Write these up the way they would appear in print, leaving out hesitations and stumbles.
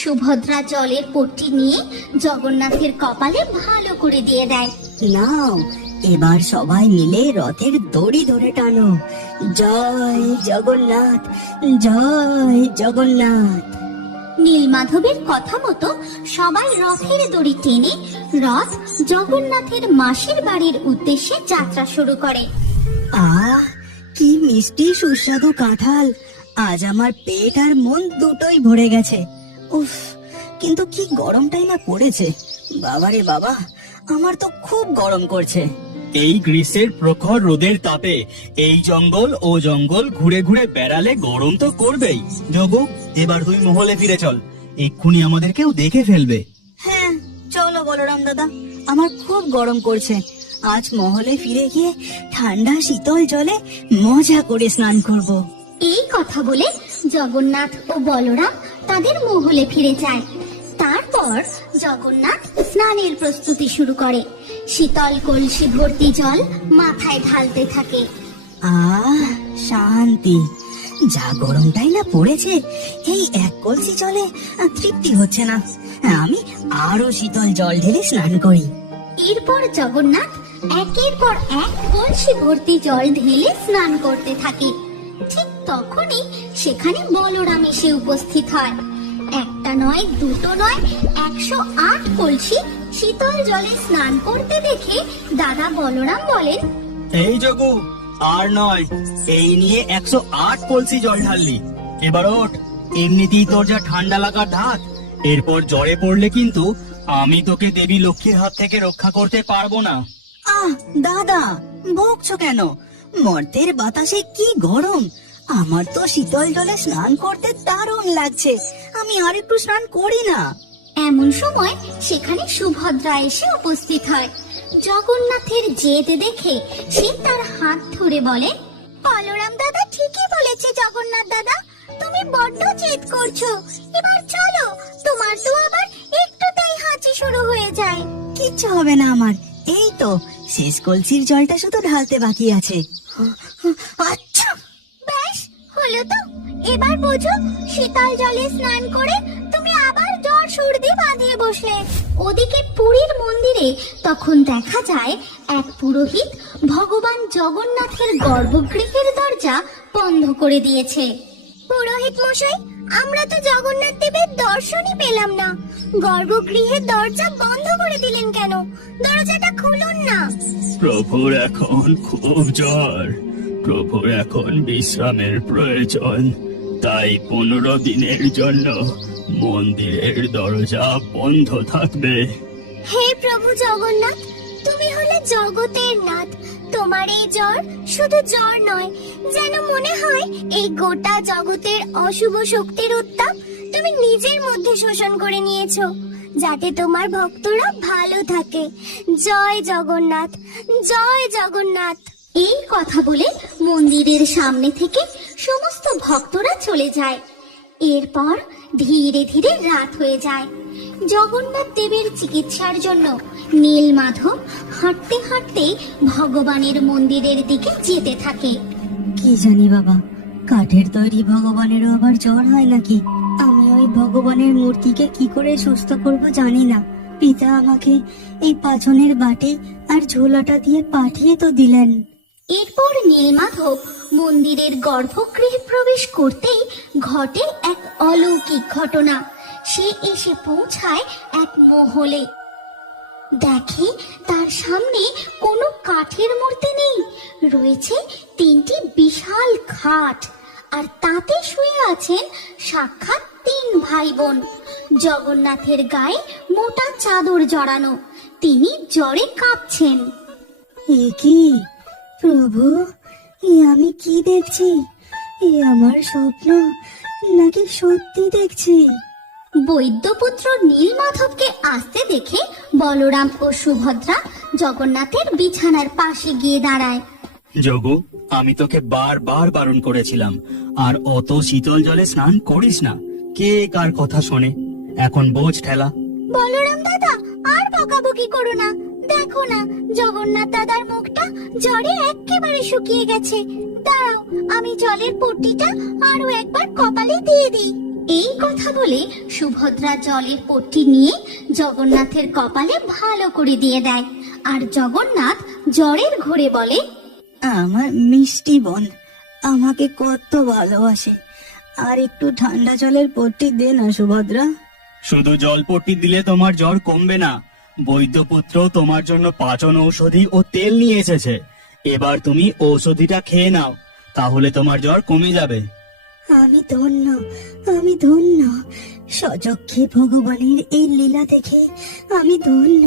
সুভদ্রা জলের পট্টি নিয়ে জগন্নাথের কপালে ভালো করে দিয়ে দেয়। নাও, এবার সবাই মিলে রথের দড়ি ধরে টানো। জয় জগন্নাথ, জয় জগন্নাথ। নীলমাধবের কথা মতো সবাই রথের দড়ি টেনে রথ জগন্নাথের মাসির বাড়ির উদ্দেশ্যে যাত্রা শুরু করে। আহ, কি মিষ্টি সুস্বাদু কাঁঠাল! আজ আমার পেট আর মন দুটোই ভরে গেছে। উফ, কিন্তু কি গরমটাই না পড়েছে। বাবারে বাবা, আমার তো খুব গরম করছে। এই গ্রীষ্মের প্রখর রোদের তাপে এই জঙ্গল ও জঙ্গল ঘুরে ঘুরে বেড়ালে গরম তো করবেই। যোগু, এবার তুই মহলে ফিরে চল, এক্ষুনি আমাদের কেউ দেখে ফেলবে। হ্যাঁ, চলো বলরাম দাদা, আমার খুব গরম করছে। আজ মহলে ফিরে গিয়ে ঠান্ডা শীতল জলে মজা করে স্নান করব। এই কথা বলে জগন্নাথ ও বলরাম তাদের মহলে ফিরে যায়। তারপর জগন্নাথ স্নানের প্রস্তুতি শুরু করে। শীতল কলসি ভর্তি জল মাথায় ঢালতে থাকে। আহ, শান্তি! যা গরমটাই না পড়েছে, এই এক কলসি জলে তৃপ্তি হচ্ছে না। আমি আরো শীতল জল ঢেলে স্নান করি। এরপর জগন্নাথ একের পর এক কলসি ভর্তি জল ঢেলে স্নান করতে থাকে। ঠিক তখনই সেখানে বলরাম এসে উপস্থিত হয়। একটা নয়, দুটো নয়, 108 কলসি শীতল জলে স্নান করতে দেখে দাদা বলরাম বলেন, এই যোগু, আর নয়, এই নিয়ে 108 কলসি জল ঢাললি। এবার ওঠ, এমনিতেই তোর যা ঠান্ডা লাগার ধাত, এরপর জ্বরে পড়লে কিন্তু আমি তোকে দেবী লক্ষ্মীর হাত থেকে রক্ষা করতে পারবো না। আহ দাদা, বকছো কেন? মর্তের বাতাসে কি গরম! আমার তো শীতল জলে স্নান করতে দারুণ লাগছে। আমি আর একটু স্নান করি না। এমন সময় সেখানে সুভদ্রা এসে উপস্থিত হয়। জগন্নাথের জেদ দেখে সে তার হাত ধরে বলে, বলরাম দাদা ঠিকই বলেছে জগন্নাথ দাদা, তুমি বড্ড জেদ করছো। এবার চলো, তোমার তো আবার একটুতেই হাঁচি শুরু হয়ে যায়। কিচ্ছু হবে না আমার, এই তো শেষ কলসির জলটা শুধু ঢালতে বাকি আছে। আচ্ছা, ব্যাস হলো তো, এবার বোঝো, শীতল জলে স্নান করে তুমি আবার জ্বর সর্দি বাঁধিয়ে বসলে। ওদিকে পুরীর মন্দিরে তখন দেখা যায় এক পুরোহিত ভগবান জগন্নাথের গর্ভগৃহের দরজা বন্ধ করে দিয়েছে। পুরোহিত মশাই, আমরা তো জগন্নাথ দেবের দর্শনই পেলাম না, গর্ভগৃহের দরজা বন্ধ করে দিলেন কেন? দরজাটা খুলুন না। প্রভুর এখন খুব জ্বর, প্রভুর এখন বিশ্রামের প্রয়োজন, তাই 15 দিনের জন্য মন্দিরের দরজা বন্ধ থাকবে। হে প্রভু জগন্নাথ, তুমি হলে জগতের নাথ। তোমার এই জ্বর শুধু জ্বর নয়, যেন মনে হয় এই গোটা জগতের অশুভ শক্তির উত্তাপ তুমি নিজের মধ্যে শোষণ করে নিয়েছো, যাতে তোমার ভক্তরা ভালো থাকে। জয় জগন্নাথ, জয় জগন্নাথ। এই কথা বলে মন্দিরের সামনে থেকে সমস্ত ভক্তরা চলে যায়। এরপর ধীরে ধীরে রাত হয়ে যায়। জগন্নাথ দেবের চিকিৎসার জন্য নীলমাধব হাঁটতে হাঁটতে ভগবানের মন্দিরের দিকে যেতে থাকে। কি জানি বাবা, কাঠের তৈরি ভগবানেরও আবার জ্বর হয় নাকি? আমি ওই ভগবানের মূর্তিকে কি করে সুস্থ করব জানি না। পিতা আমাকে এই পাছনের বাটি আর ঝোলাটা দিয়ে পাঠিয়ে তো দিলেন। এরপর নীলমাধব মন্দিরের গর্ভগৃহে প্রবেশ করতেই ঘটে এক অলৌকিক ঘটনা। সে এসে পৌঁছায় এক মহলে। দেখে তার সামনে কোনো কাঠের মূর্তি নেই, রয়েছে 3টি বিশাল খাট, আর তাতে শুয়ে আছেন সাক্ষাৎ 3 ভাই বোন। জগন্নাথের গায়ে মোটা চাদর জড়ানো, তিনি জ্বরে কাঁপছেন। এ কি প্রভু, এ আমি কি দেখছি? এ আমার স্বপ্ন নাকি সত্যি দেখছি? বৈদ্যপুত্র নীলমাধবকে আসতে দেখে বলরাম ও সুভদ্রা জগন্নাথের বিছানার পাশে গিয়ে দাঁড়ায়। যোগু, আমি তোকে বারবার বারণ করেছিলাম, আর অত শীতল জলে স্নান করিস না। কে কার কথা শোনে? এখন বোঝ ঠেলা। বলরাম দাদা, আর বকাবকি করো না। দেখো না, জগন্নাথ দাদার মুখটা জ্বরে একেবারে শুকিয়ে গেছে। দাঁড়াও, আমি জলের পট্টিটা আরো একবার কপালে দিয়ে দিই। এই কথা বলে সুভদ্রা জলের পট্টি নিয়ে জগন্নাথের কপালে ভালো করে দিয়ে দেয়। আর জগন্নাথ জ্বরের ঘোরে বলে, আমার মিষ্টি বোন আমাকে কত ভালোবাসে, আর একটু ঠান্ডা জলের পট্টি দে না সুভদ্রা। শুধু জলপট্টি দিলে তোমার জ্বর কমবে না। বৈদ্যপুত্র তোমার জন্য পাচন ঔষধি ও তেল নিয়ে এসেছে। এবার তুমি ঔষধিটা খেয়ে নাও, তাহলে তোমার জ্বর কমে যাবে। আমি ধন্য, আমি ধন্য। সচক্ষে ভগবানের এই লীলা দেখে আমি ধন্য।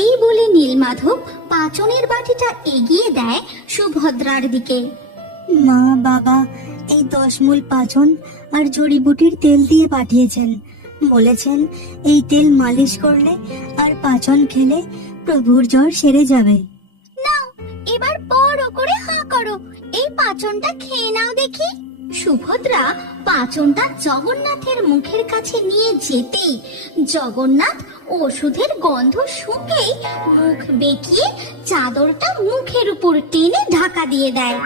এই বলে নীলমাধব পাচনের বাটিটা এগিয়ে দেয় সুভদ্রার দিকে। মা বাবা এই 10 মূল পাচন আর জড়িবুটির তেল দিয়ে পাঠিয়েছেন। বলেছেন এই তেল মালিশ করলে আর পাচন খেলে প্রভুর জ্বর সেরে যাবে। নাও, এবার বড় করে হাঁ করো, এই পাচনটা খেয়ে নাও দেখি। সুভদ্রা পাচনটা জগন্নাথের মুখের কাছে নিয়ে যেতেই জগন্নাথ ওষুধের গন্ধ শুঁকেই মুখ বেঁকিয়ে চাদরটা মুখের উপর টেনে ঢাকা দিয়ে দেয়।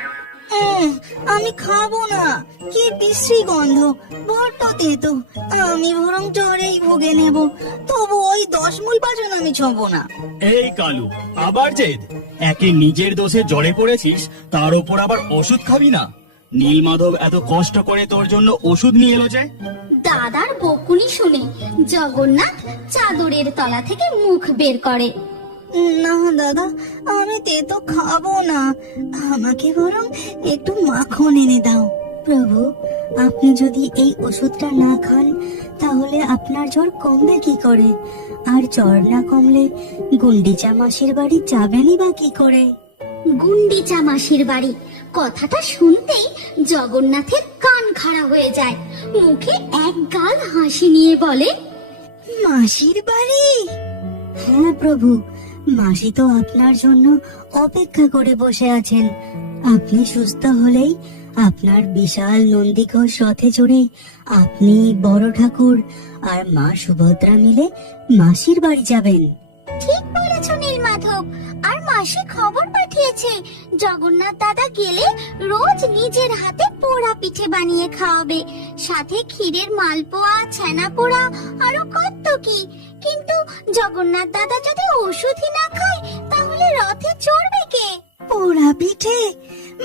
আমি খাবো না, কি বিশ্রী গন্ধ, বড্ড তেতো। আমি বরং জ্বরেই ভুগে নেব, তবু ওই 10 মূল পাচন আমি ছোঁবো না। এই কালু, আবার জেদ? একে নিজের দোষে জ্বরে পড়েছিস, তার উপর আবার ওষুধ খাবি না? নীলমাধব এত কষ্ট করে তোর জন্য ওষুধ নিয়ে এলো যে। দাদার বকুনি শুনে জগন্নাথ চাদরের তলা থেকে মুখ বের করে। না দাদা, আমি তেতো খাবো না, আমাকে বরং একটু মাখন এনে দাও। প্রভু, আপনি যদি এই ওষুধটা না খান তাহলে আপনার জ্বর কমবে কি করে? আর জ্বর না কমলে গুন্ডিচা মাসির বাড়ি যাবেনই বা কি করে? গুন্ডিচা মাসির বাড়ি কথাটা শুনতেই জগন্নাথের কান খাড়া হয়ে যায়। মুখে এক গাল হাসি নিয়ে বলে, মাসির বাড়ি? হ্যাঁ প্রভু, মাসি তো আপনার জন্য অপেক্ষা করে বসে আছেন। আপনি সুস্থ হলেই আপনার বিশাল নন্দীঘোষ রথে চড়ে আপনি, বড় ঠাকুর আর মা সুভদ্রা মিলে মাসির বাড়ি যাবেন। ঠিক বলেছ নীলমাধব। আর মাসি খবর পাঠিয়েছে জগন্নাথ দাদা গেলে রোজ নিজের হাতে পোড়া পিঠে বানিয়ে খাওয়াবে, সাথে ক্ষীরের মালপোয়া, ছানা পোড়া, আরো কত কি। কিন্তু জগন্নাথ দাদা যদি ওষুধই না খায় তাহলে রথে চড়বে কে? পোড়া পিঠে?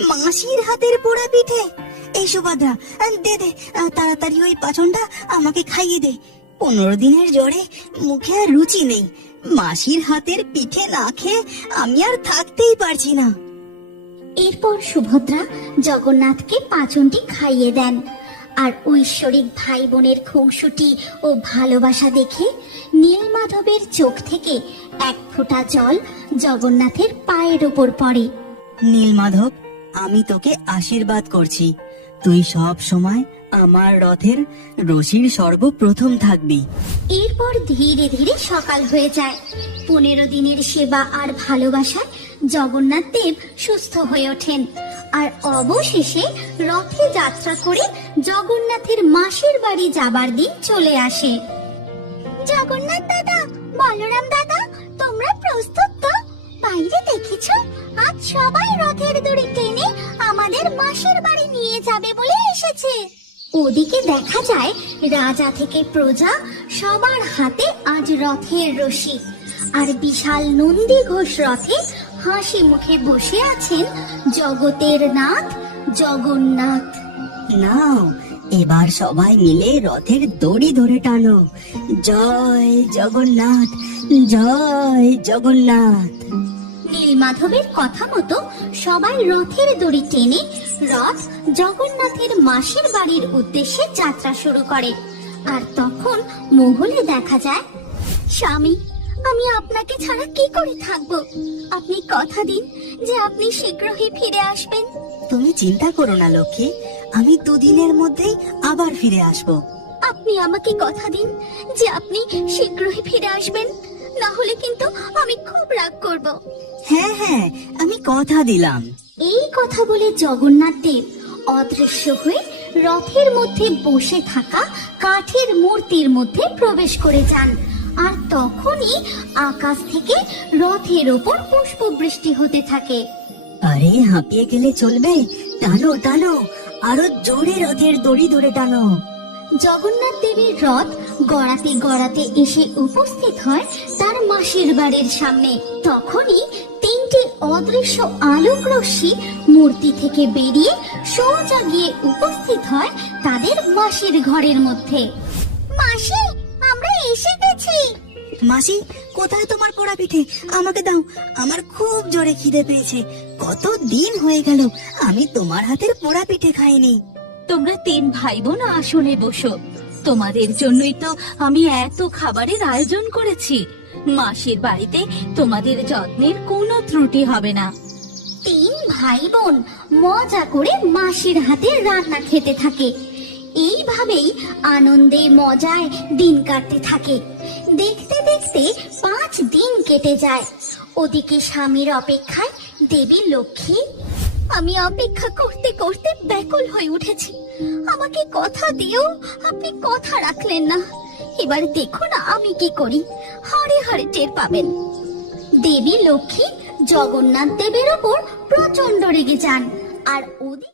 মাসির হাতের পোড়া পিঠে? এই সুভদ্রা, দে দে তাড়াতাড়ি ওই পাচনটা আমাকে খাইয়ে দে। 15 দিনের জ্বরে মুখে আর রুচি নেই। মাসির হাতের পিঠে না খেয়ে আমি আর থাকতেই পারছি না। এরপর সুভদ্রা জগন্নাথকে পাচনটি খাইয়ে দেন। আর ঐশ্বরিক ভাই বোনের খুনসুটি ও ভালোবাসা দেখে নীলমাধবের চোখ থেকে এক ফোঁটা জল জগন্নাথের পায়ের ওপর পড়ে। নীলমাধব, আমি তোকে আশীর্বাদ করছি, তুই সব সময় আমার রথের রশির সর্বপ্রথম থাকবি। এরপর ধীরে ধীরে সকাল হয়ে যায়। 15 দিনের সেবা আর ভালোবাসায় জগন্নাথ দেব সুস্থ হয়ে ওঠেন। আর অবশেষে রথে যাত্রা করে জগন্নাথের মাসির বাড়ি যাবার দিন চলে আসে। জগন্নাথ দাদা, বলরাম দাদা, তোমরা প্রস্তুত তো? বাইরে দেখেছো, আজ সবাই রথের দড়ি টেনে আমাদের মাসির বাড়ি নিয়ে যাবে বলে এসেছে। ওদিকে দেখা যায় রাজা থেকে প্রজা সবার হাতে আজ রথের রশি। আর বিশাল নন্দী ঘোষ রথে হাসি মুখে বসে আছেন জগতের নাথ জগন্নাথ। নাও, এবার সবাই মিলে রথের দড়ি ধরে টানো। জয় জগন্নাথ, জয় জগন্নাথ। নীলমাধবের কথা মতো সবাই রথের দড়ি টেনে রথ জগন্নাথের মাসির বাড়ির উদ্দেশ্যে যাত্রা শুরু করে। আর তখন মহলে দেখা যায়, স্বামী, আমি আপনাকে ছাড়া কি করে থাকবো? আপনি কথা দিন যে আপনি শীঘ্রই ফিরে আসবেন। তুমি চিন্তা করো না লক্ষ্মী, আমি 2 দিনের মধ্যেই আবার ফিরে আসব। আপনি আমাকে কথা দিন যে আপনি শীঘ্রই ফিরে আসবেন, না হলে কিন্তু আমি খুব রাগ করব। হ্যাঁ হ্যাঁ, আমি কথা দিলাম। এই কথা বলে জগন্নাথ দেব অদৃশ্য হয়ে রথের মধ্যে বসে থাকা কাঠের মূর্তির মধ্যে প্রবেশ করে যান। আর তখনই আকাশ থেকে রথের ওপর পুষ্পবৃষ্টি হতে থাকে। আরে, হাঁপিয়ে গেলে চলবে, টানো টানো, আরো জোরে রথের দড়ি ধরে টানো। জগন্নাথ দেবের রথ গড়াতে গড়াতে এসে উপস্থিত হয় তার মাসির বাড়ির সামনে। তখনই তিনটি অদৃশ্য আলোক রশ্মি মূর্তি থেকে বেরিয়ে সোজা গিয়ে উপস্থিত হয় তাদের মাসির ঘরের মধ্যে। মাসি, আমরা এসে গেছি। মাসি, কোথায় তোমার পোড়া পিঠে? আমাকে দাও, আমার খুব জোরে খিদে পেয়েছে। কত দিন হয়ে গেল আমি তোমার হাতের পোড়া পিঠে খাইনি। তোমরা 3 ভাই বোন আসনে বসো, তোমাদের জন্যই তো আমি এত খাবারের আয়োজন করেছি। মাসির বাড়িতে তোমাদের যত্নের কোনো ত্রুটি হবে না। 3 ভাই বোন মজা করে মাসির হাতে রান্না খেতে থাকে। এইভাবেই আনন্দে মজায় দিন কাটতে থাকে। দেখতে দেখতে 5 দিন কেটে যায়। ওদিকে স্বামীর অপেক্ষায় দেবী লক্ষ্মী। আমি অপেক্ষা করতে করতে ব্যাকুল হয়ে উঠেছি। আমাকে কথা দিও, আপনি কথা রাখলেন না। এবার দেখুন আমি কি করি, হাড়ে হাড়ে টের পাবেন। দেবী লক্ষ্মী জগন্নাথ দেবের ওপর প্রচন্ড রেগে যান। আর ওদিকে